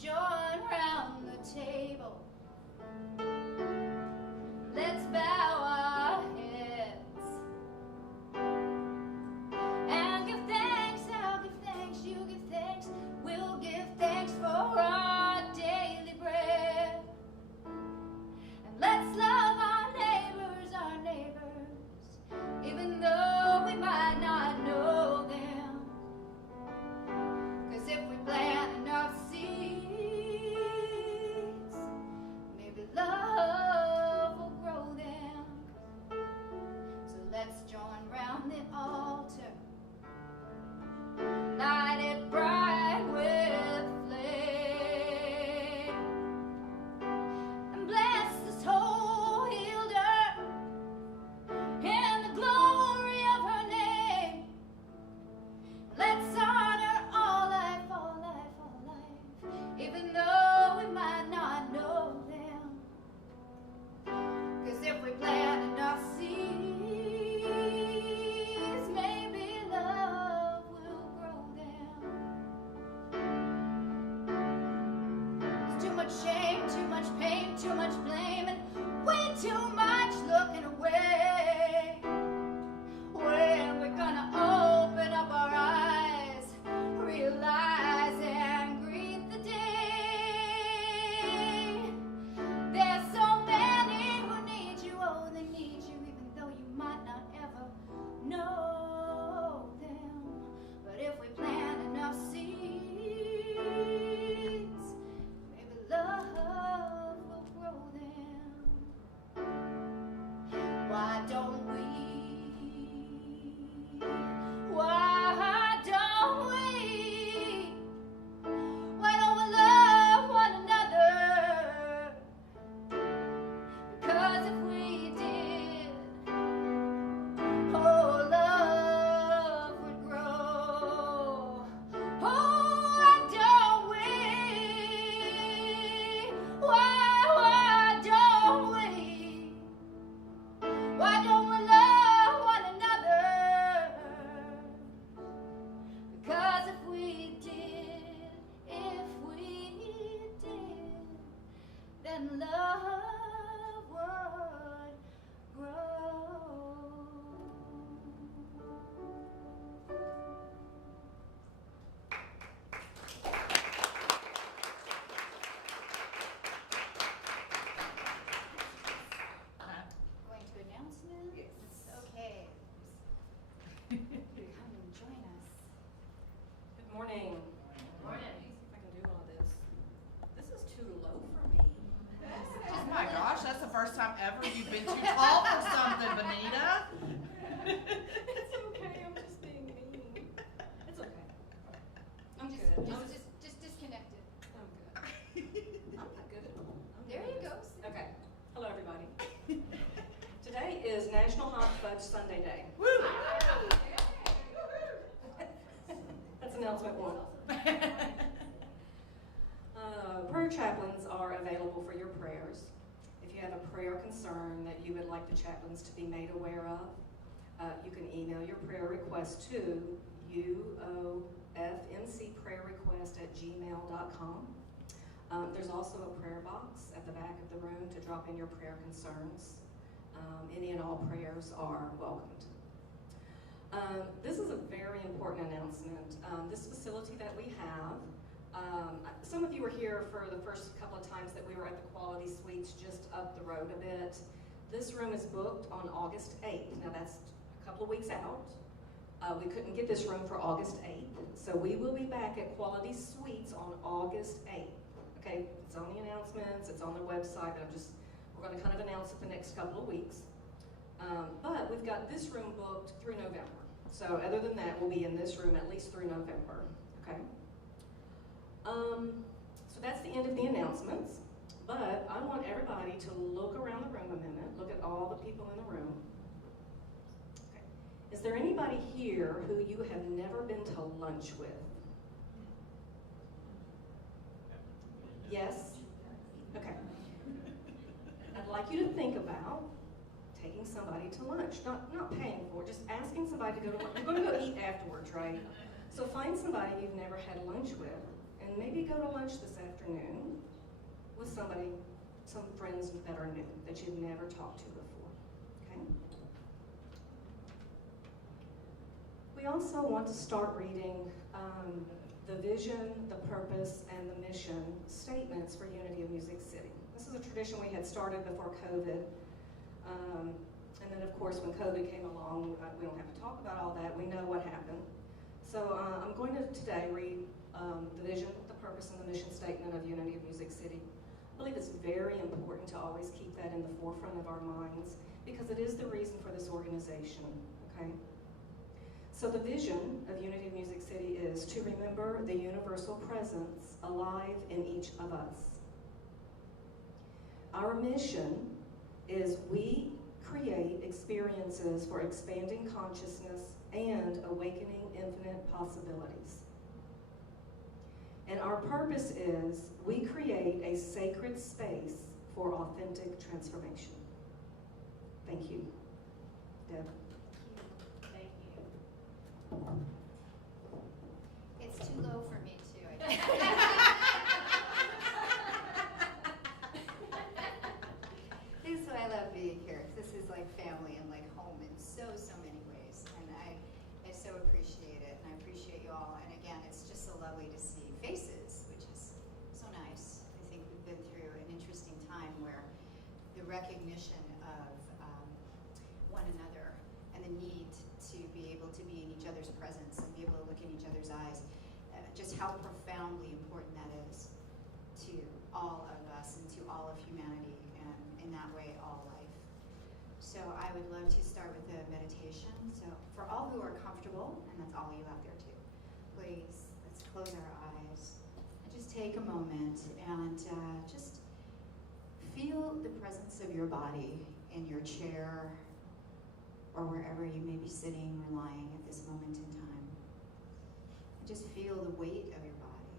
join round the table. Let's bow our heads and give thanks. I'll give thanks, you give thanks. We'll give thanks for our daily bread. And let's love our neighbors, even though we might not know them. 'Cause if we plant enough seeds, maybe love will grow them. So let's join round the altar, light it bright with flame, and bless this whole healed earth in the glory of her name. Let's honor all life, all life, all life, even though we might not know them. 'Cause if we plant enough seeds, maybe love will grow them. There's too much shame, too much pain, too much blame, and way too much looking away. When we're gonna open up our eyes, realize and greet the day. There's so many who need you, oh, they need you, even though you might not ever know them. But if we plant enough seeds, maybe love will grow them. Why don't we? Why don't we? Why don't we love one another? Because if we did, oh, love would grow. Oh, why don't we? Why don't we? Why don't we love one another? Because if we did, then love would grow. Going to announcements? Yes. Okay. Come and join us. Good morning. Morning. See if I can do all this. This is too low for me. Oh my gosh, that's the first time ever you've been too tall for something, Benita. It's okay. I'm just being mean. It's okay. I'm good. Just disconnected. I'm good. I'm not good at all. There you go. Okay. Hello, everybody. Today is National Hot Fudge Sunday Day. That's announcement one. Prayer chaplains are available for your prayers. If you have a prayer concern that you would like the chaplains to be made aware of, you can email your prayer request to uofncprayerrequest@gmail.com. There's also a prayer box at the back of the room to drop in your prayer concerns. Any and all prayers are welcomed. This is a very important announcement. This facility that we have, some of you were here for the first couple of times that we were at the Quality Suites just up the road a bit. This room is booked on August 8th. Now that's a couple of weeks out. We couldn't get this room for August 8th. So we will be back at Quality Suites on August 8th. Okay, it's on the announcements, it's on their website, but we're going to kind of announce it the next couple of weeks. But we've got this room booked through November. So other than that, we'll be in this room at least through November, okay? So that's the end of the announcements, but I want everybody to look around the room a minute, look at all the people in the room. Okay. Is there anybody here who you have never been to lunch with? Yes? Okay. I'd like you to think about taking somebody to lunch, not paying for it, just asking somebody to go to lunch. You're going to go eat afterwards, right? So find somebody you've never had lunch with, and maybe go to lunch this afternoon. afternoon with somebody, some friends that are new, that you've never talked to before, okay? We also want to start reading the vision, the purpose, and the mission statements for Unity of Music City. This is a tradition we had started before COVID. And then, of course, when COVID came along, we don't have to talk about all that. We know what happened. So I'm going to today read the vision, the purpose, and the mission statement of Unity of Music City. I believe it's very important to always keep that in the forefront of our minds because it is the reason for this organization, okay? So the vision of Unity of Music City is to remember the universal presence alive in each of us. Our mission is we create experiences for expanding consciousness and awakening infinite possibilities. And our purpose is we create a sacred space for authentic transformation. Thank you. Deb. Thank you. It's too low for me too. I guess. This is why I love being here. This is like family and like home in so many ways, and I so appreciate it, and I appreciate you all. And again, it's just so lovely to see faces, which is so nice. I think we've been through an interesting time where the recognition of one another and the need to be able to be in each other's presence and be able to look in each other's eyes, just how profoundly important that is to all of us and to all of humanity, and in that way, all life. So I would love to start with a meditation. So for all who are comfortable, and that's all you out there too, please, let's close our eyes and just take a moment and just feel the presence of your body in your chair or wherever you may be sitting or lying at this moment in time. And just feel the weight of your body.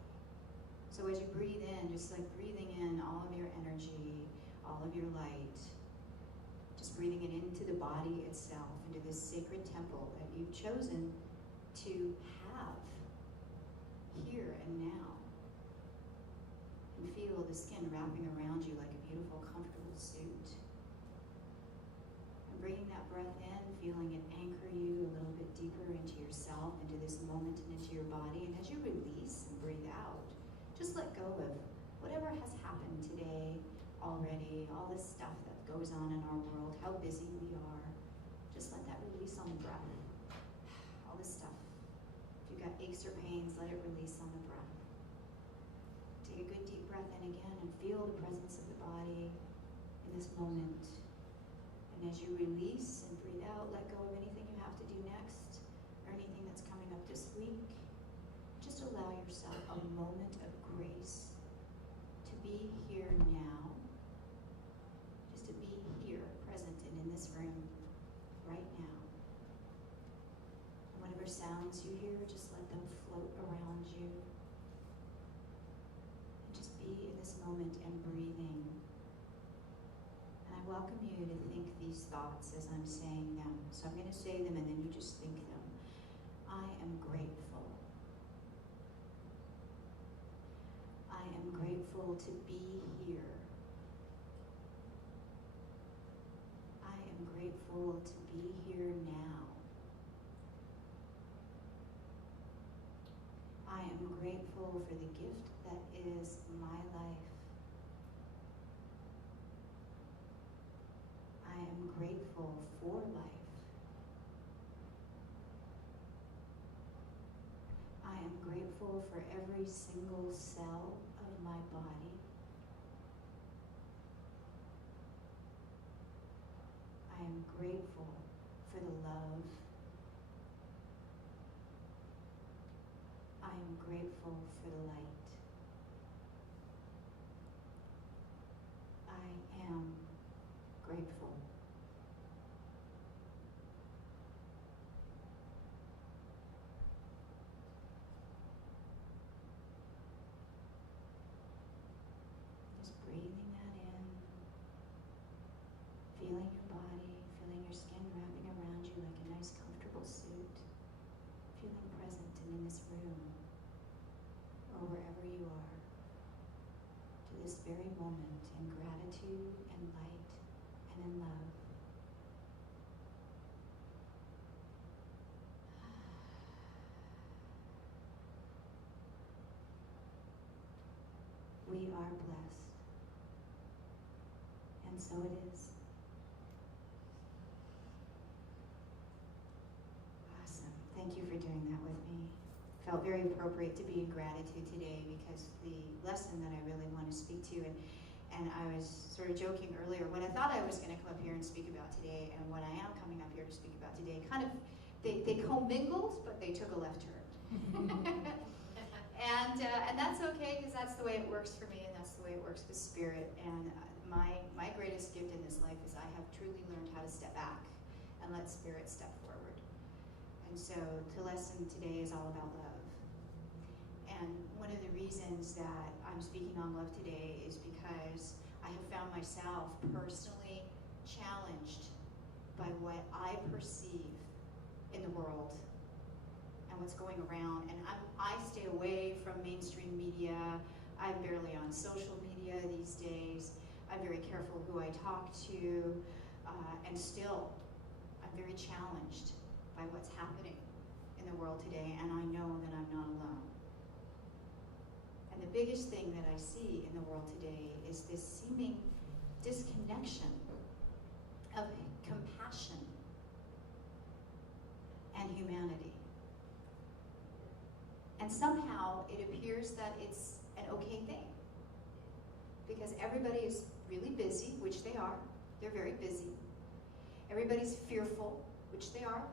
So as you breathe in, just like breathing in all of your energy, all of your light, just breathing it into the body itself, into this sacred temple that you've chosen to have here and now. And feel the skin wrapping around you like a beautiful, comfortable suit. And bringing that breath in, feeling it anchor you a little bit deeper into yourself, into this moment and into your body. And as you release and breathe out, just let go of whatever has happened today already, all this stuff that goes on in our world, how busy we are. Just let that release on the breath. All this stuff. If you've got aches or pains, let it release on the breath. Take a good deep breath in again and feel the presence of the body in this moment. And as you release and breathe out, let go of anything you have to do next or anything that's coming up this week. Just allow yourself a moment of grace to be here now. Just to be here, present and in this room right now. And whatever sounds you hear, just let them float around you. And just be in this moment and breathing. And I welcome you to think these thoughts as I'm saying them. So I'm going to say them and then you just think them. I am grateful. I am grateful to be here. I am grateful to be here now. I am grateful for the gift that is my life. I am grateful for life. I am grateful for every single cell of my body. I am grateful for the love. I am grateful for the light. I am grateful. Just breathing that in, feeling your body, feeling your skin wrapping around you like a nice comfortable suit, feeling present and in this room or wherever you are. this very moment in gratitude and light and in love. We are blessed. And so it is. Awesome. Thank you for doing that with me. Felt very appropriate to be in gratitude today because the lesson that I really want to speak to, and I was sort of joking earlier, what I thought I was going to come up here and speak about today and what I am coming up here to speak about today, kind of, they commingled, but they took a left turn. And that's okay, because that's the way it works for me, and that's the way it works with Spirit. And my greatest gift in this life is I have truly learned how to step back and let Spirit step forward. And so the lesson today is all about love. And one of the reasons that I'm speaking on love today is because I have found myself personally challenged by what I perceive in the world and what's going around. And I stay away from mainstream media. I'm barely on social media these days. I'm very careful who I talk to. And still, I'm very challenged by what's happening in the world today. And I know that I'm not alone. And the biggest thing that I see in the world today is this seeming disconnection of compassion and humanity. And somehow it appears that it's an okay thing. Because everybody is really busy, which they are. They're very busy. Everybody's fearful, which they are.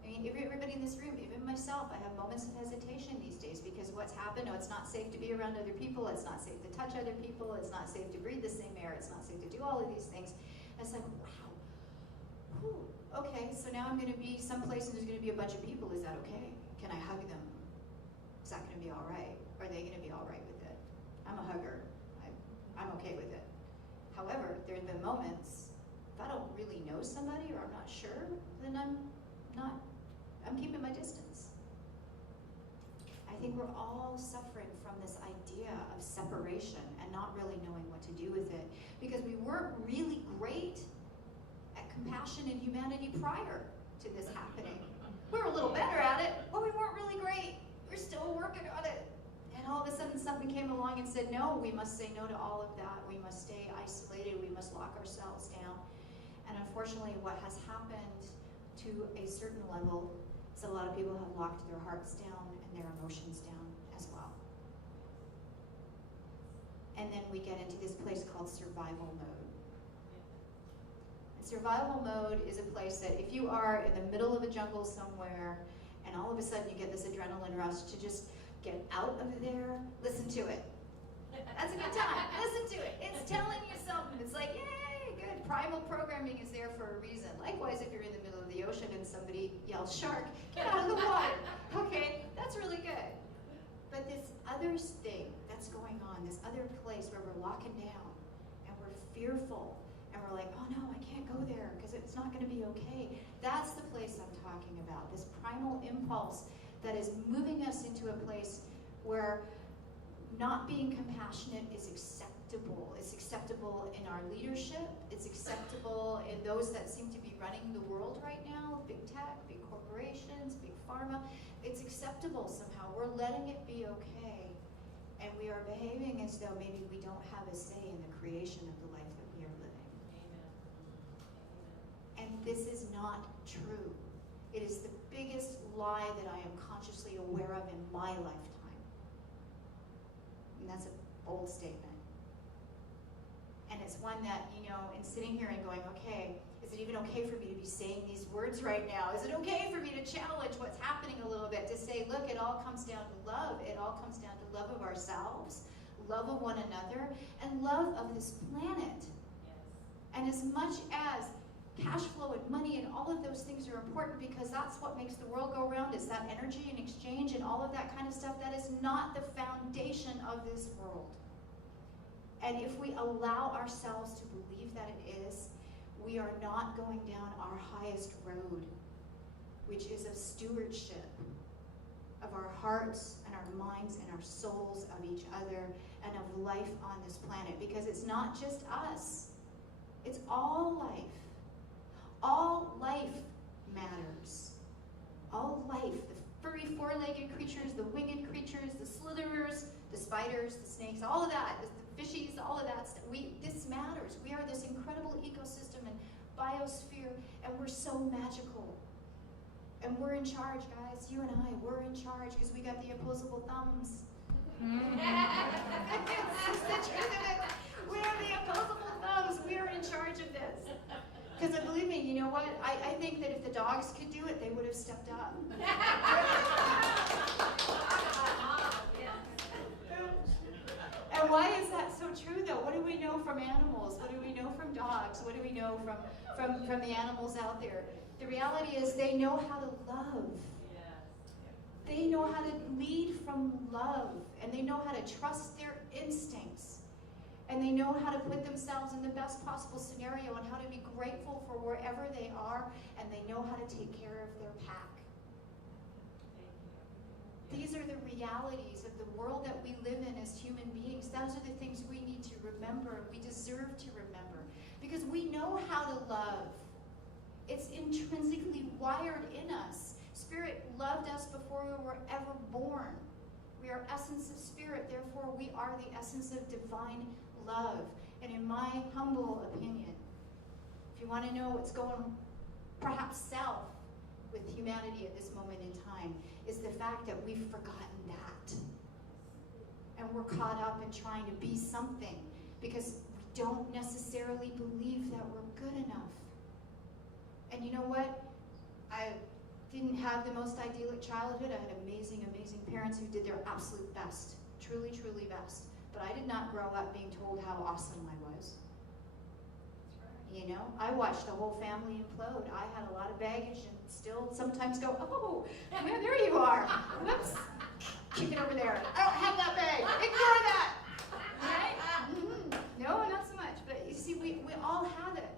I mean, everybody in this room, even myself, I have moments of hesitation these days because what's happened, it's not safe to be around other people, it's not safe to touch other people, it's not safe to breathe the same air, it's not safe to do all of these things. And it's like, wow, whew, okay, so now I'm going to be someplace and there's going to be a bunch of people. Is that okay? Can I hug them? Is that going to be all right? Are they going to be all right with it? I'm a hugger. I'm okay with it. However, there have been moments, if I don't really know somebody or I'm not sure, then I'm keeping my distance. I think we're all suffering from this idea of separation and not really knowing what to do with it because we weren't really great at compassion and humanity prior to this happening. We were a little better at it, but we weren't really great. We're still working on it. And all of a sudden something came along and said, no, we must say no to all of that. We must stay isolated. We must lock ourselves down. And unfortunately, what has happened to a certain level is a lot of people have locked their hearts down and their emotions down as well. And then we get into this place called survival mode. And survival mode is a place that if you are in the middle of a jungle somewhere and all of a sudden you get this adrenaline rush to just get out of there, listen to it. That's a good time. Listen to it. It's telling you something. It's like, yay, good. Primal programming is there for a reason. Likewise, if you're in the middle of the ocean and somebody yells, shark, get out of the water. Okay, that's really good. But this other thing that's going on, this other place where we're locking down and we're fearful and we're like, oh no, I can't go there because it's not going to be okay. That's the place I'm talking about, this primal impulse that is moving us into a place where not being compassionate is acceptable. It's acceptable in our leadership. It's acceptable in those that seem to be running the world right now, big tech, big corporations, big pharma. It's acceptable somehow. We're letting it be okay. And we are behaving as though maybe we don't have a say in the creation of the life that we are living. Amen. And this is not true. It is the biggest lie that I am consciously aware of in my lifetime. And that's a bold statement. And it's one that, in sitting here and going, okay, is it even okay for me to be saying these words right now? Is it okay for me to challenge what's happening a little bit? To say, look, it all comes down to love. It all comes down to love of ourselves, love of one another, and love of this planet. Yes. And as much as cash flow and money and all of those things are important because that's what makes the world go round, is that energy and exchange and all of that kind of stuff. That is not the foundation of this world. And if we allow ourselves to believe that it is, we are not going down our highest road, which is of stewardship of our hearts and our minds and our souls, of each other, and of of life on this planet, because it's not just us. It's all life. All life matters. All life. The furry four-legged creatures, the winged creatures, the slitherers, the spiders, the snakes, all of that, the fishies, all of that stuff. This matters. We are this incredible ecosystem and biosphere, and we're so magical. And we're in charge, guys. You and I, we're in charge because we got the opposable thumbs. It's the truth of it. We are the opposable thumbs. We are in charge of this. Because believe me, you know what? I think that if the dogs could do it, they would have stepped up. And why is that so true, though? What do we know from animals? What do we know from dogs? What do we know from the animals out there? The reality is they know how to love. They know how to lead from love, and they know how to trust their instincts, and they know how to put themselves in the best possible scenario and how to be grateful for wherever they are, and they know how to take care of their pack. These are the realities of the world that we live in as human beings. Those are the things we need to remember, we deserve to remember, because we know how to love. It's intrinsically wired in us. Spirit loved us before we were ever born. We are essence of spirit, therefore we are the essence of divine love. And in my humble opinion, if you want to know what's going perhaps south with humanity at this moment in time, is the fact that we've forgotten that. And we're caught up in trying to be something because we don't necessarily believe that we're good enough. And you know what? I didn't have the most idyllic childhood. I had amazing, amazing parents who did their absolute best. Truly, truly best. But I did not grow up being told how awesome I was. You know, I watched the whole family implode. I had a lot of baggage and still sometimes go, oh, man, there you are. Whoops. Keep it over there. I don't have that bag. Ignore that. Right? Mm-hmm. No, not so much. But you see, we all have it.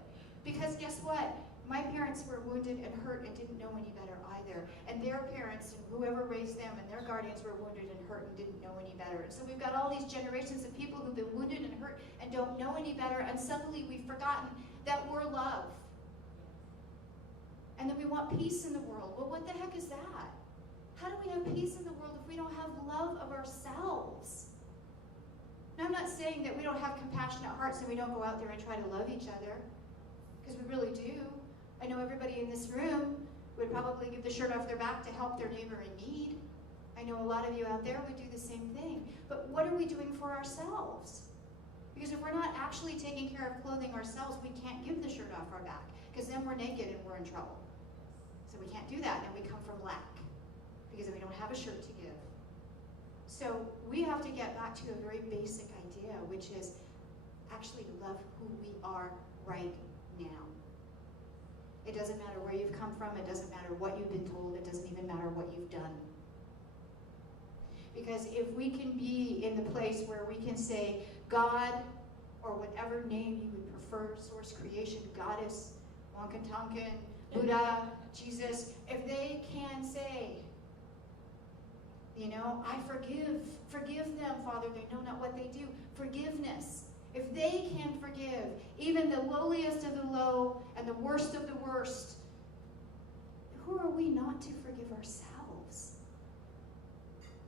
Because guess what? My parents were wounded and hurt and didn't know any better either. And their parents and whoever raised them and their guardians were wounded and hurt and didn't know any better. So we've got all these generations of people who've been wounded and hurt and don't know any better, and suddenly we've forgotten that we're love. And that we want peace in the world. Well, what the heck is that? How do we have peace in the world if we don't have love of ourselves? Now, I'm not saying that we don't have compassionate hearts and we don't go out there and try to love each other, because we really do. I know everybody in this room would probably give the shirt off their back to help their neighbor in need. I know a lot of you out there would do the same thing. But what are we doing for ourselves? Because if we're not actually taking care of clothing ourselves, we can't give the shirt off our back, because then we're naked and we're in trouble. So we can't do that, and we come from lack, because we don't have a shirt to give. So we have to get back to a very basic idea, which is actually to love who we are right now. It doesn't matter where you've come from, it doesn't matter what you've been told, it doesn't even matter what you've done. Because if we can be in the place where we can say God, or whatever name you would prefer, source, creation, goddess, Wankantankan, Buddha, Jesus, if they can say, you know, I forgive them, Father, they know not what they do. Forgiveness. If they can forgive even the lowliest of the low and the worst of the worst, who are we not to forgive ourselves?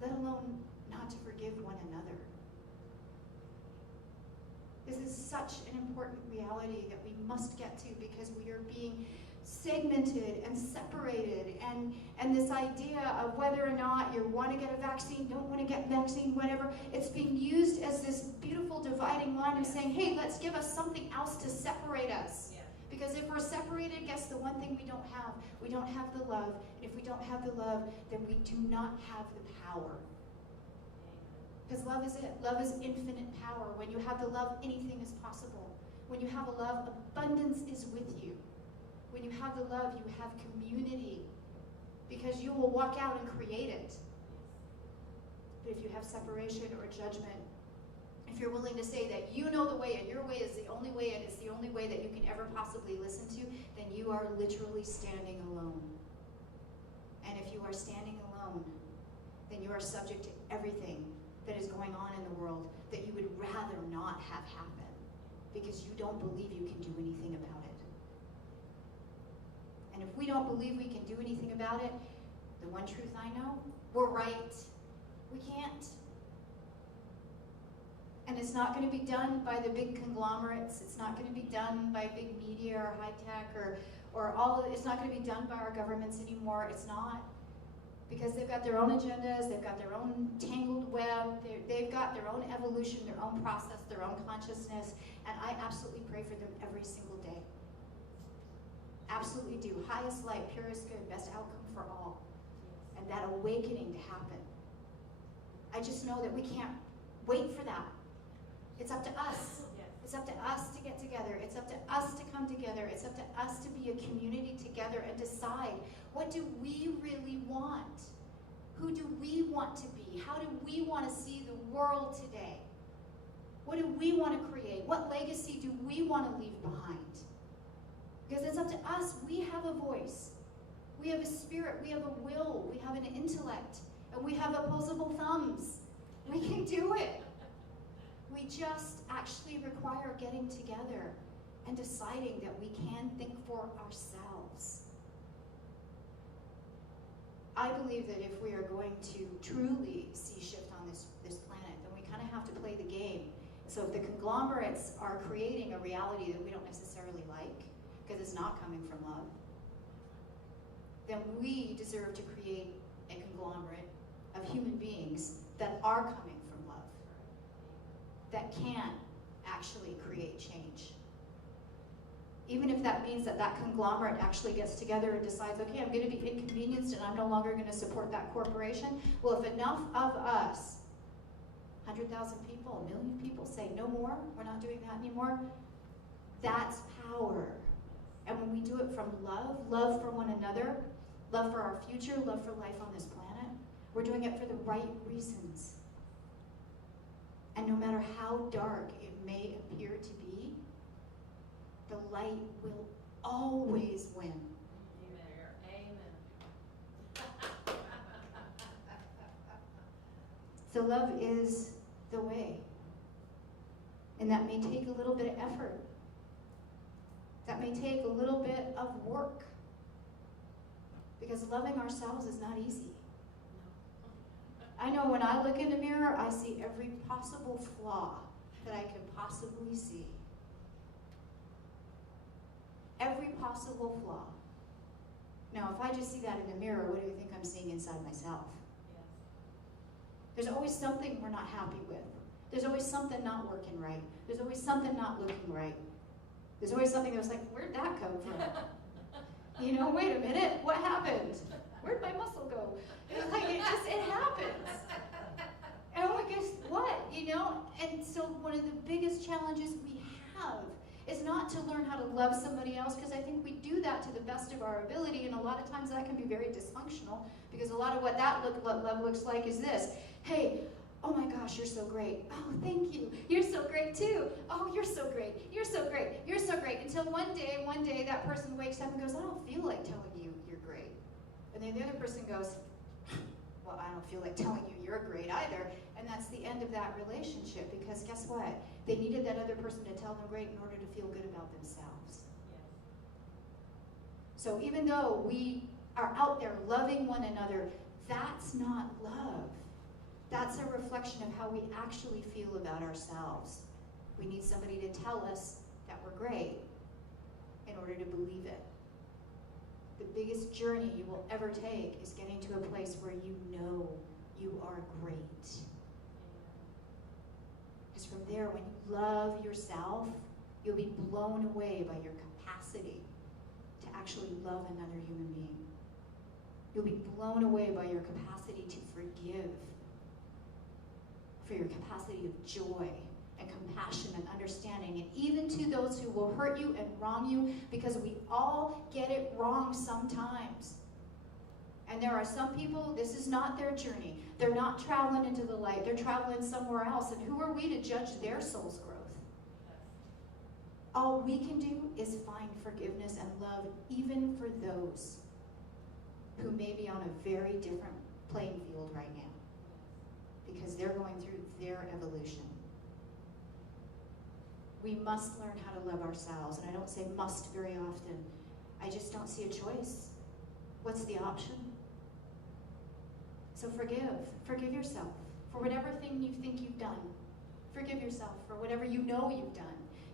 Let alone not to forgive one another. This is such an important reality that we must get to, because we are being segmented and separated, and this idea of whether or not you want to get a vaccine, don't want to get a vaccine, whatever, it's being used as this beautiful dividing line of saying, hey, let's give us something else to separate us. Yeah. Because if we're separated, guess the one thing we don't have? We don't have the love. And if we don't have the love, then we do not have the power. Because love is it. Love is infinite power. When you have the love, anything is possible. When you have a love, abundance is with you. When you have the love, you have community, because you will walk out and create it. But if you have separation or judgment, if you're willing to say that you know the way and your way is the only way and it's the only way that you can ever possibly listen to, then you are literally standing alone. And if you are standing alone, then you are subject to everything that is going on in the world that you would not have happen because you don't believe you can do anything about it. And if we don't believe we can do anything about it, the one truth I know, we're right. We can't. And it's not going to be done by the big conglomerates. It's not going to be done by big media or high tech or all of it. It's not going to be done by our governments anymore. It's not. Because they've got their own agendas, they've got their own tangled web, they've got their own evolution, their own process, their own consciousness, and I absolutely pray for them every single day. Absolutely do. Highest light, purest good, best outcome for all. And that awakening to happen. I just know that we can't wait for that. It's up to us. It's up to us to get together. It's up to us to come together. It's up to us to be a community together and decide, what do we really want? Who do we want to be? How do we want to see the world today? What do we want to create? What legacy do we want to leave behind? Because it's up to us. We have a voice. We have a spirit. We have a will. We have an intellect. And we have opposable thumbs. We can do it. We just actually require getting together and deciding that we can think for ourselves. I believe that if we are going to truly see shift on this planet, then we kind of have to play the game. So if the conglomerates are creating a reality that we don't necessarily like, because it's not coming from love, then we deserve to create a conglomerate of human beings that are coming from love, that can actually create change. Even if that means that that conglomerate actually gets together and decides, okay, I'm going to be inconvenienced and I'm no longer going to support that corporation. Well, if enough of us, 100,000 people, 1 million people say, no more, we're not doing that anymore, that's power. And when we do it from love, love for one another, love for our future, love for life on this planet, we're doing it for the right reasons. And no matter how dark it may appear to be, the light will always win. Amen. So love is the way. And that may take a little bit of effort. That may take a little bit of work. Because loving ourselves is not easy. I know when I look in the mirror, I see every possible flaw that I can possibly see. Every possible flaw. Now, if I just see that in the mirror, what do you think I'm seeing inside myself? There's always something we're not happy with. There's always something not working right. There's always something not looking right. There's always something that's like, where'd that come from? You know, wait a minute, what happened? Where'd my muscle go? It's like, it happens. And oh, guess what, you know? And so one of the biggest challenges we have is not to learn how to love somebody else, because I think we do that to the best of our ability, and a lot of times that can be very dysfunctional, because a lot of what that love looks like is this. Hey, oh my gosh, you're so great. Oh, thank you. You're so great too. Oh, you're so great. You're so great. You're so great. Until one day that person wakes up and goes, I don't feel like telling you you're great. And then the other person goes, well, I don't feel like telling you you're great either. And that's the end of that relationship, because guess what? They needed that other person to tell them great in order to feel good about themselves. So even though we are out there loving one another, that's not love. That's a reflection of how we actually feel about ourselves. We need somebody to tell us that we're great in order to believe it. The biggest journey you will ever take is getting to a place where you know you are great. Because from there, when you love yourself, you'll be blown away by your capacity to actually love another human being. You'll be blown away by your capacity to forgive, for your capacity of joy and compassion and understanding, and even to those who will hurt you and wrong you, because we all get it wrong sometimes. And there are some people, this is not their journey. They're not traveling into the light. They're traveling somewhere else. And who are we to judge their soul's growth? All we can do is find forgiveness and love, even for those who may be on a very different playing field right now, because they're going through their evolution. We must learn how to love ourselves. And I don't say must very often. I just don't see a choice. What's the option? So forgive. Forgive yourself for whatever thing you think you've done. Forgive yourself for whatever you know you've done.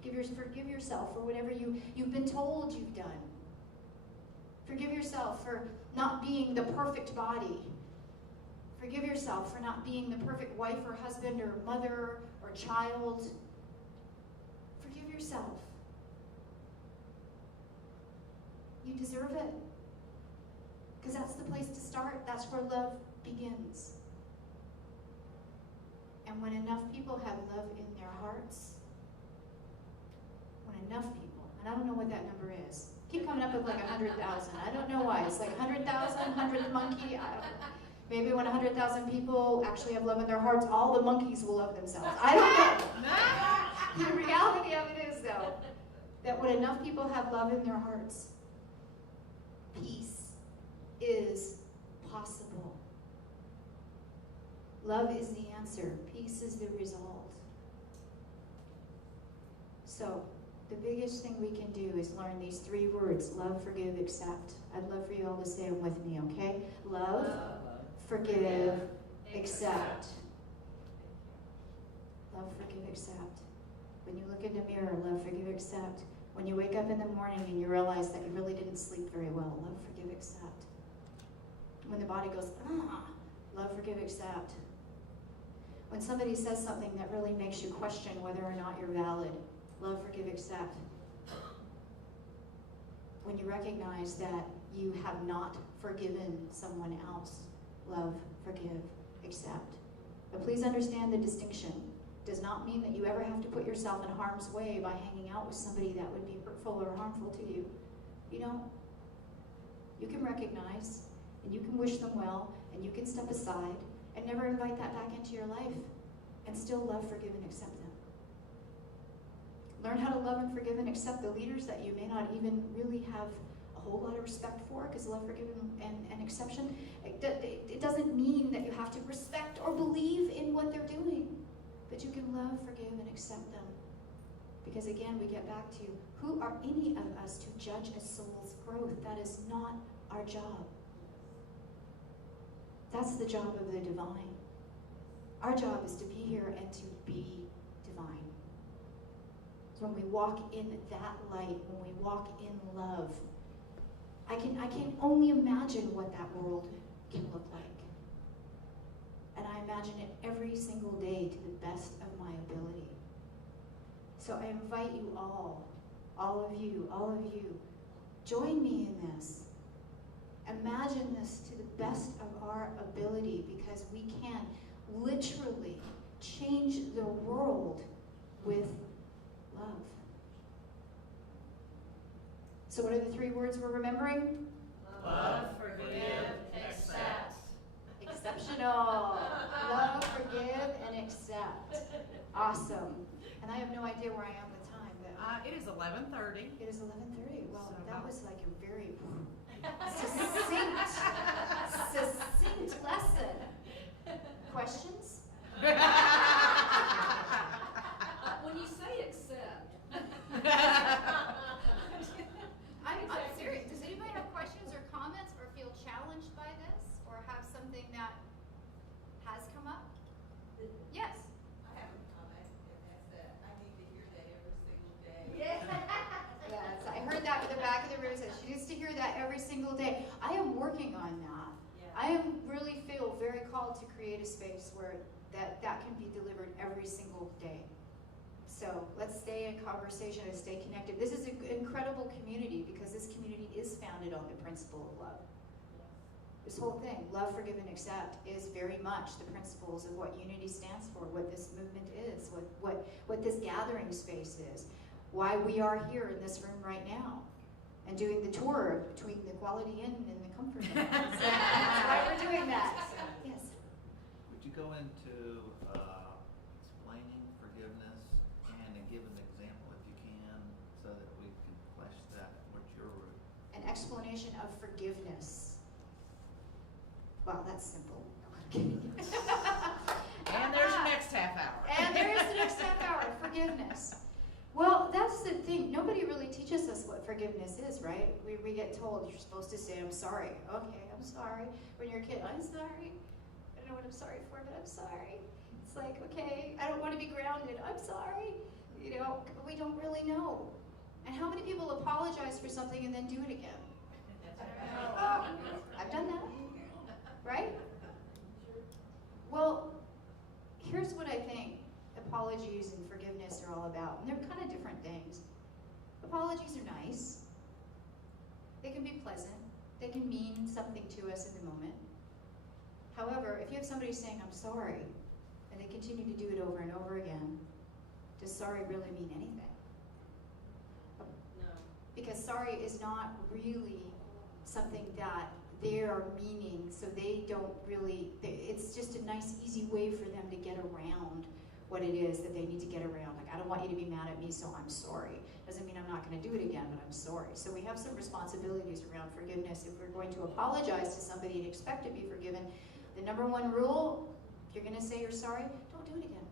Forgive yourself for whatever you've been told you've done. Forgive yourself for not being the perfect body. Forgive yourself for not being the perfect wife or husband or mother or child. Forgive yourself. You deserve it. Because that's the place to start. That's where love begins. And when enough people have love in their hearts, when enough people, and I don't know what that number is, keep coming up with like 100,000. I don't know why. It's like 100,000, 100th monkey. I don't know. Maybe when 100,000 people actually have love in their hearts, all the monkeys will love themselves. I don't know. The reality of it is, though, that when enough people have love in their hearts, peace is possible. Love is the answer. Peace is the result. So, the biggest thing we can do is learn these 3 words: love, forgive, accept. I'd love for you all to say them with me, okay? Love, forgive, accept. Love, forgive, accept. When you look in the mirror, love, forgive, accept. When you wake up in the morning and you realize that you really didn't sleep very well, love, forgive, accept. When the body goes, love, forgive, accept. When somebody says something that really makes you question whether or not you're valid, love, forgive, accept. When you recognize that you have not forgiven someone else, love, forgive, accept. But please understand the distinction. It does not mean that you ever have to put yourself in harm's way by hanging out with somebody that would be hurtful or harmful to you. You don't. You can recognize, and you can wish them well, and you can step aside and never invite that back into your life, and still love, forgive, and accept them. Learn how to love and forgive and accept the leaders that you may not even really have a whole lot of respect for, because love, forgive, and exception, it doesn't mean that you have to respect or believe in what they're doing, but you can love, forgive, and accept them. Because again, we get back to, who are any of us to judge a soul's growth? That is not our job. That's the job of the divine. Our job is to be here and to be divine. So when we walk in that light, when we walk in love, I can only imagine what that world can look like. And I imagine it every single day to the best of my ability. So I invite you all of you, join me in this. Imagine this to the best of our ability, because we can literally change the world with love. So what are the 3 words we're remembering? Love, forgive, accept. Exceptional. Love, forgive, and accept. Awesome. And I have no idea where I am with time, but It is 11:30. it is 11:30. Well, So that about- was like a very succinct lesson. Questions? When you say accept, I'm serious. Does anybody have questions or comments or feel challenged by this or have something that has come up? Yes. I have a comment, and that's that I need to hear that every single day. Yes, I heard that in the back of the room. Said she needs to hear that every single day. I am working on that. I really feel very called to create a space where that can be delivered every single day. So let's stay in conversation and stay connected. This is an incredible community because this community is founded on the principle of love. This whole thing, love, forgive, and accept, is very much the principles of what unity stands for, what this movement is, what this gathering space is, why we are here in this room right now, and doing the tour between the Quality Inn and the Comfort Inn. That's why we're doing that. Yes. Would you go into explaining forgiveness and give an example if you can, so that we can flesh that? What's your root? An explanation of forgiveness. Wow, that's simple. No, I'm kidding. And there's your next half hour. And there is the next half hour, forgiveness. Well, that's the thing. Nobody really teaches us what forgiveness is, right? We get told you're supposed to say, I'm sorry. Okay, I'm sorry. When you're a kid, I'm sorry. I don't know what I'm sorry for, but I'm sorry. It's like, okay, I don't want to be grounded. I'm sorry. You know, we don't really know. And how many people apologize for something and then do it again? I've done that, right? Well, here's what I think apologies and forgiveness are all about. And they're kind of different things. Apologies are nice. They can be pleasant. They can mean something to us in the moment. However, if you have somebody saying, I'm sorry, and they continue to do it over and over again, does sorry really mean anything? No. Because sorry is not really something that they are meaning, so they don't really, it's just a nice, easy way for them to get around what it is that they need to get around. Like, I don't want you to be mad at me, so I'm sorry. Doesn't mean I'm not going to do it again, but I'm sorry. So we have some responsibilities around forgiveness. If we're going to apologize to somebody and expect to be forgiven, the number one rule, if you're going to say you're sorry, don't do it again.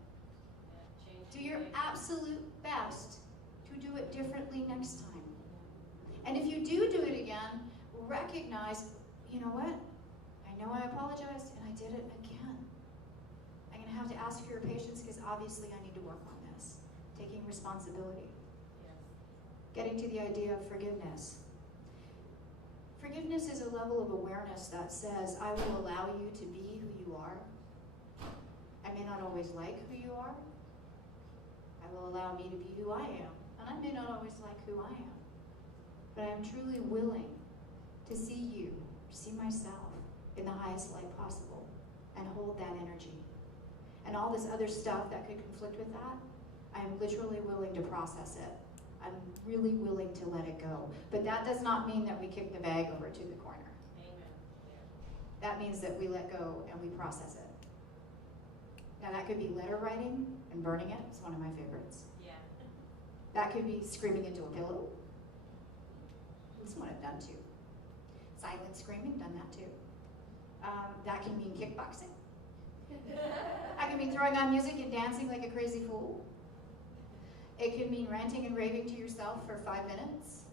Do your absolute best to do it differently next time. And if you do it again, recognize, you know what? I know I apologized and I did it again. I'm going to have to ask for your patience because obviously I need to work on this. Taking responsibility. Getting to the idea of forgiveness. Forgiveness is a level of awareness that says, I will allow you to be who you are. I may not always like who you are. I will allow me to be who I am. And I may not always like who I am. But I am truly willing to see you, see myself in the highest light possible and hold that energy. And all this other stuff that could conflict with that, I am literally willing to process it. I'm really willing to let it go. But that does not mean that we kick the bag over to the corner. Amen. That means that we let go and we process it. Now that could be letter writing and burning it. It's one of my favorites. Yeah. That could be screaming into a pillow. That's what I've done too. Silent screaming, done that too. That can mean kickboxing. That can mean throwing on music and dancing like a crazy fool. It can mean ranting and raving to yourself for 5 minutes.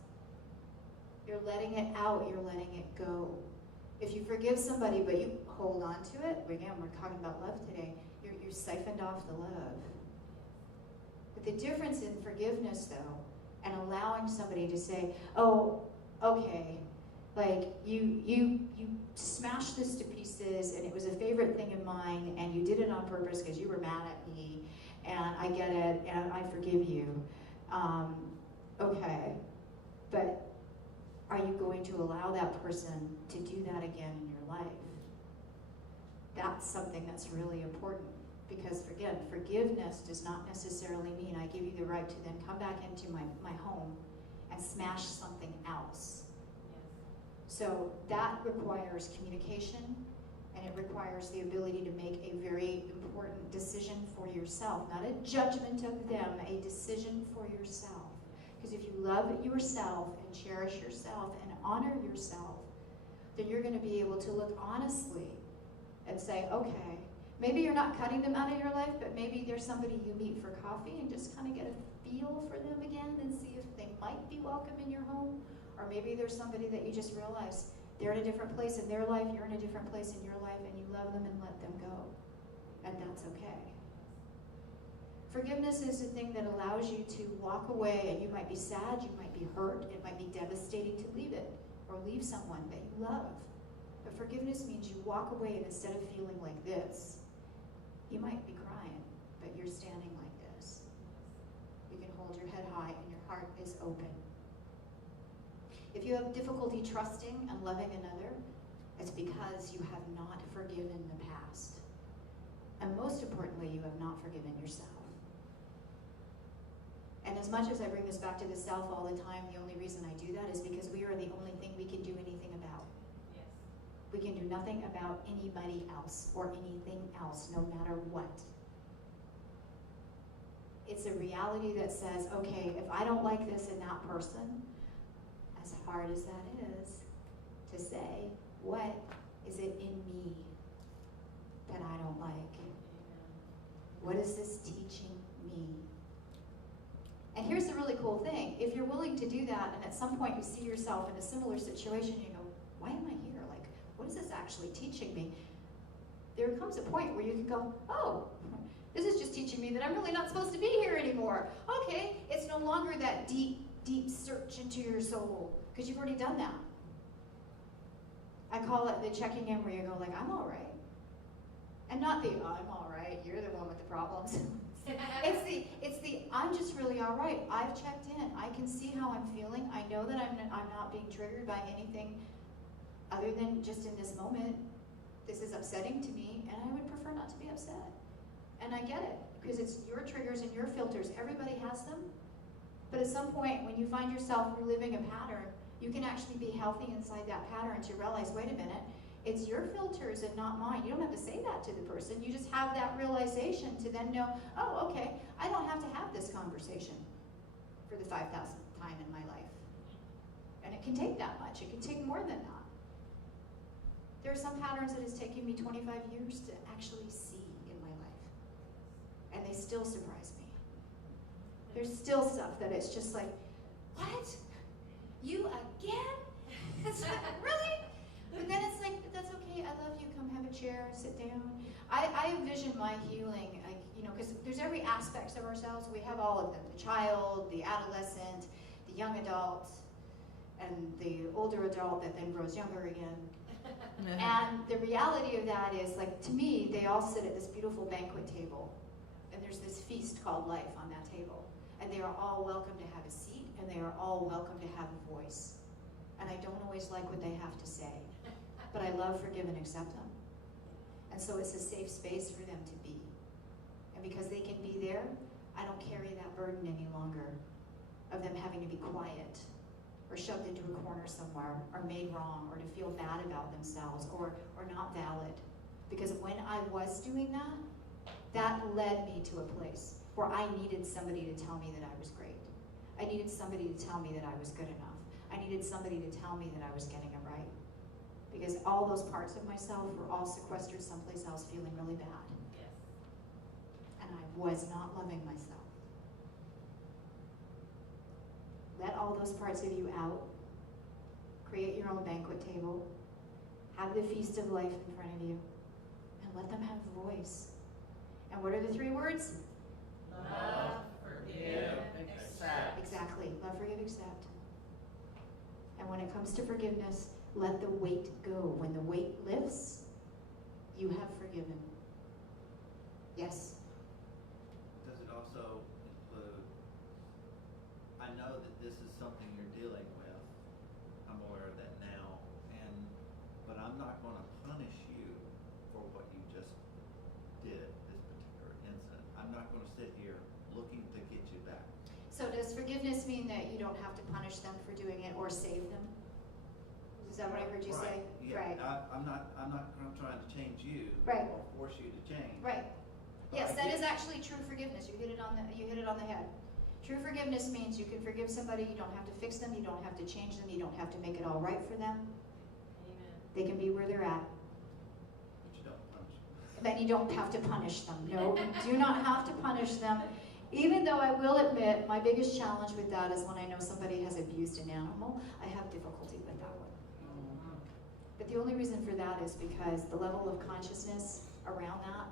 You're letting it out, you're letting it go. If you forgive somebody but you hold on to it, again, we're talking about love today, you're siphoned off the love. But the difference in forgiveness though, and allowing somebody to say, oh, okay, like you smashed this to pieces and it was a favorite thing of mine and you did it on purpose because you were mad at me and I get it and I forgive you. Okay, but are you going to allow that person to do that again in your life? That's something that's really important because again, forgiveness does not necessarily mean I give you the right to then come back into my home and smash something else. So that requires communication and it requires the ability to make a very important decision for yourself, not a judgment of them, a decision for yourself. Because if you love yourself and cherish yourself and honor yourself, then you're going to be able to look honestly and say, okay, maybe you're not cutting them out of your life, but maybe there's somebody you meet for coffee and just kind of get a feel for them again and see if they might be welcome in your home. Or maybe there's somebody that you just realize they're in a different place in their life, you're in a different place in your life, and you love them and let them go. And that's okay. Forgiveness is the thing that allows you to walk away, and you might be sad, you might be hurt, it might be devastating to leave it, or leave someone that you love. But forgiveness means you walk away, and instead of feeling like this, you might be crying, but you're standing like this. You can hold your head high, and your heart is open. If you have difficulty trusting and loving another, it's because you have not forgiven the past. And most importantly, you have not forgiven yourself. And as much as I bring this back to the self all the time, the only reason I do that is because we are the only thing we can do anything about. Yes. We can do nothing about anybody else or anything else, no matter what. It's a reality that says, okay, if I don't like this in that person, as hard as that is, to say, what is it in me that I don't like? What is this teaching me? And here's really cool thing. If you're willing to do that, and at some point you see yourself in a similar situation, you go, why am I here? Like, what is this actually teaching me? There comes a point where you can go, oh, this is just teaching me that I'm really not supposed to be here anymore. Okay, it's no longer that deep, deep search into your soul, because you've already done that. I call it the checking in where you go like, I'm all right. And not the, oh, I'm all right, you're the one with the problems. It's the, I'm just really all right. I've checked in. I can see how I'm feeling. I know that I'm not being triggered by anything other than just in this moment. This is upsetting to me, and I would prefer not to be upset. And I get it, because it's your triggers and your filters. Everybody has them. But at some point, when you find yourself reliving a pattern, you can actually be healthy inside that pattern to realize, wait a minute, it's your filters and not mine. You don't have to say that to the person. You just have that realization to then know, oh, okay, I don't have to have this conversation for the 5,000th time in my life. And it can take that much. It can take more than that. There are some patterns that it's taken me 25 years to actually see in my life. And they still surprise me. There's still stuff that it's just like, what? You again? It's like, really? But then it's like, that's okay, I love you, come have a chair, sit down. I envision my healing, like, you know, because there's every aspect of ourselves. We have all of them, the child, the adolescent, the young adult, and the older adult that then grows younger again. And the reality of that is, like, to me, they all sit at this beautiful banquet table. And there's this feast called life on that table. And they are all welcome to have a seat, and they are all welcome to have a voice. And I don't always like what they have to say, but I love, forgive, and accept them. And so it's a safe space for them to be. And because they can be there, I don't carry that burden any longer of them having to be quiet or shoved into a corner somewhere or made wrong or to feel bad about themselves or not valid. Because when I was doing that, that led me to a place where I needed somebody to tell me that I was great. I needed somebody to tell me that I was good enough. I needed somebody to tell me that I was getting it right. Because all those parts of myself were all sequestered someplace else feeling really bad. Yes. And I was not loving myself. Let all those parts of you out. Create your own banquet table. Have the feast of life in front of you. And let them have voice. And what are the 3 words? Love, forgive, accept. Exactly. Love, forgive, accept. And when it comes to forgiveness, let the weight go. When the weight lifts, you have forgiven. Yes? Does it also include, I know that this is something you're dealing with, I'm aware of that now, but I'm not going to punish you for what you just did, this particular incident. I'm not going to sit here looking to get you back. So does forgiveness mean that you don't have to punish them for doing it or save them? Is that what I heard you say? Yeah. Right. I'm not trying to change you Right. or force you to change. Right. But Yes, I that get- is actually true forgiveness. You hit it on the head. True forgiveness means you can forgive somebody, you don't have to fix them, you don't have to change them, you don't have to make it all right for them. Amen. They can be where they're at. But you don't punish them. Then you don't have to punish them. No, you do not have to punish them. Even though I will admit, my biggest challenge with that is when I know somebody has abused an animal, I have difficulty with that one. But the only reason for that is because the level of consciousness around that,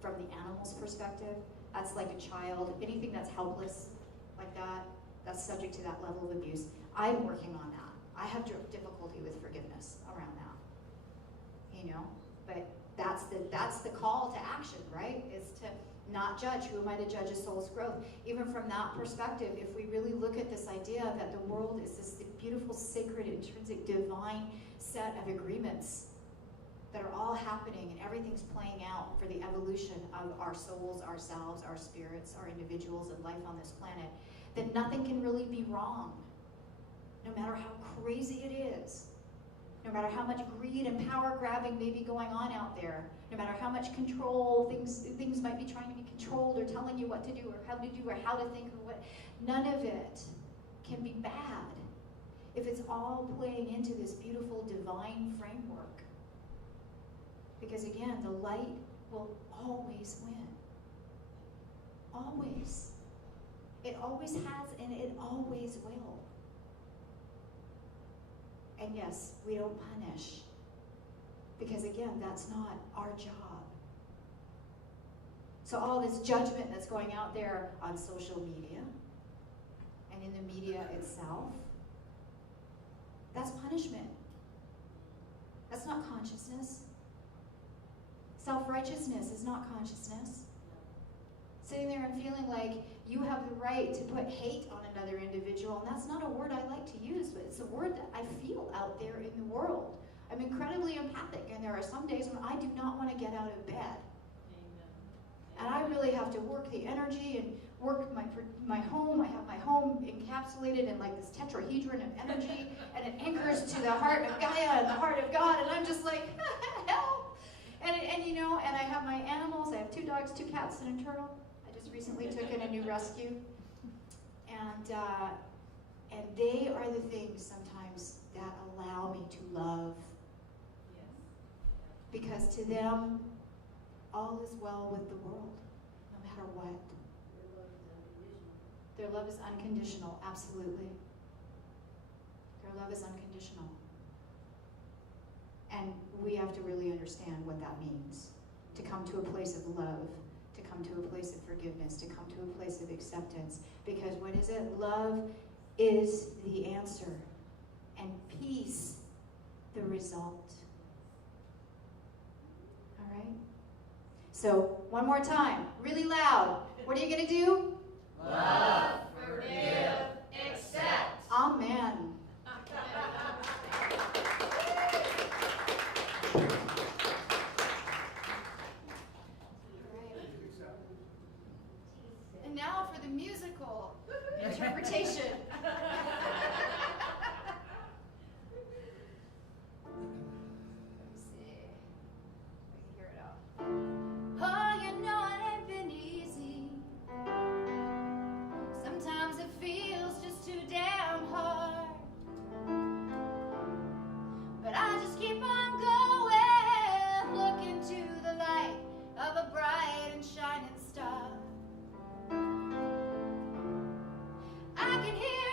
from the animal's perspective, that's like a child. Anything that's helpless like that, that's subject to that level of abuse. I'm working on that. I have difficulty with forgiveness around that. You know? But that's the call to action, right? Is to not judge. Who am I to judge a soul's growth? Even from that perspective, if we really look at this idea that the world is this beautiful, sacred, intrinsic, divine set of agreements that are all happening and everything's playing out for the evolution of our souls, ourselves, our spirits, our individuals, and life on this planet, then nothing can really be wrong, no matter how crazy it is. No matter how much greed and power grabbing may be going on out there, no matter how much control things might be trying to be controlled or telling you what to do or how to do or how to think or what, none of it can be bad if it's all playing into this beautiful divine framework. Because again, the light will always win. Always. It always has and it always will. And yes, we don't punish. Because again, that's not our job. So all this judgment that's going out there on social media and in the media itself, that's punishment. That's not consciousness. Self-righteousness is not consciousness. Sitting there and feeling like you have the right to put hate on another individual, and that's not a word I like to use, but it's a word that I feel out there in the world. I'm incredibly empathic, and there are some days when I do not want to get out of bed. And I really have to work the energy and work my home. I have my home encapsulated in like this tetrahedron of energy, and it anchors to the heart of Gaia and the heart of God, and I'm just like, help! And you know, and I have my animals. I have 2 dogs, 2 cats, and a turtle. I just recently took in a new rescue. And they are the things sometimes that allow me to love. Because to them, all is well with the world, no matter what. Their love is unconditional, absolutely. Their love is unconditional. And we have to really understand what that means. To come to a place of love, to come to a place of forgiveness, to come to a place of acceptance. Because what is it? Love is the answer. And peace, the result. All right? So, one more time, really loud. What are you going to do? Love, forgive, accept. Amen. And now for the musical interpretation. Let's see. I can hear it out. Oh, you know it ain't been easy. Sometimes it feels just too damn hard. But I just keep on going, looking to the light of a bright and shining star. I can hear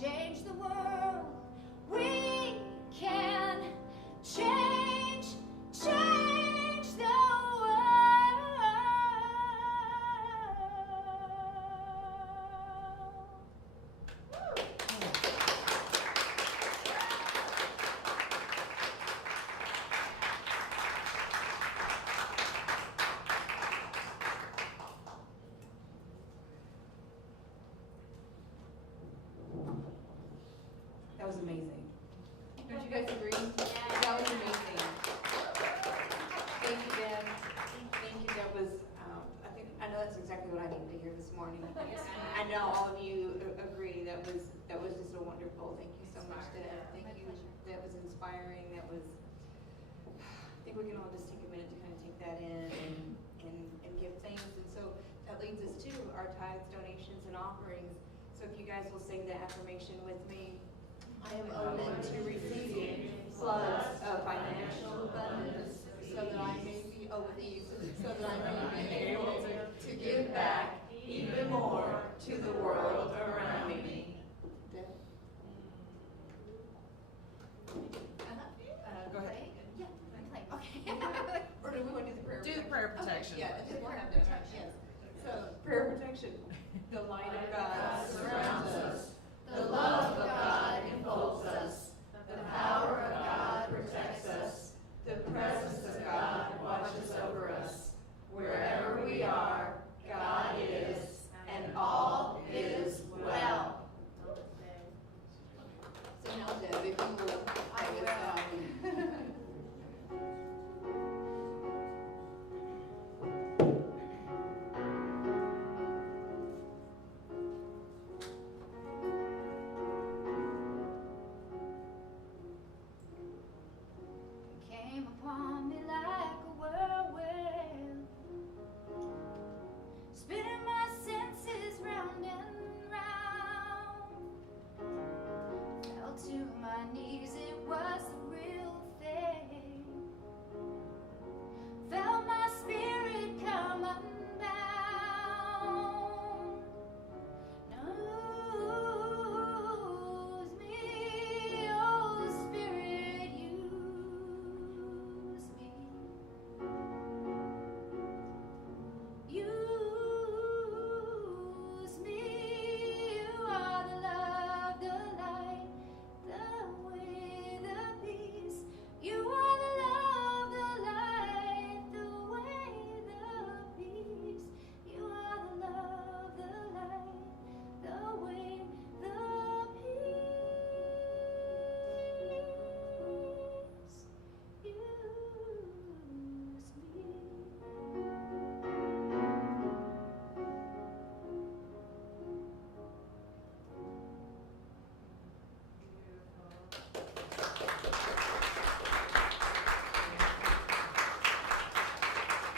change the world. We can change the world. That was amazing. Don't you guys agree? That was amazing. Thank you, Deb. Thank you, Deb. I know that's exactly what I needed to hear this morning. I know all of you agree. That was just a wonderful. Thank you so much, Deb. Thank you. That was inspiring. I think we can all just take a minute to kind of take that in and give thanks. And so that leads us to our tithes, donations, and offerings. So if you guys will say the affirmation with me. I am open to receiving floods of financial abundance so that I may be able to give back even more to the world around me. Deb? Go ahead. Yeah, I'm playing. Okay. Or do we want to do the prayer Do the protection? prayer protection. Okay, yeah, I just want to have the protection. So, prayer protection. The light of God surrounds us. The love of God enfolds us. The power of God protects us. The presence of God watches over us. Wherever we are, God is, and all is well. So now, Deb, if you will, I will. Came upon me like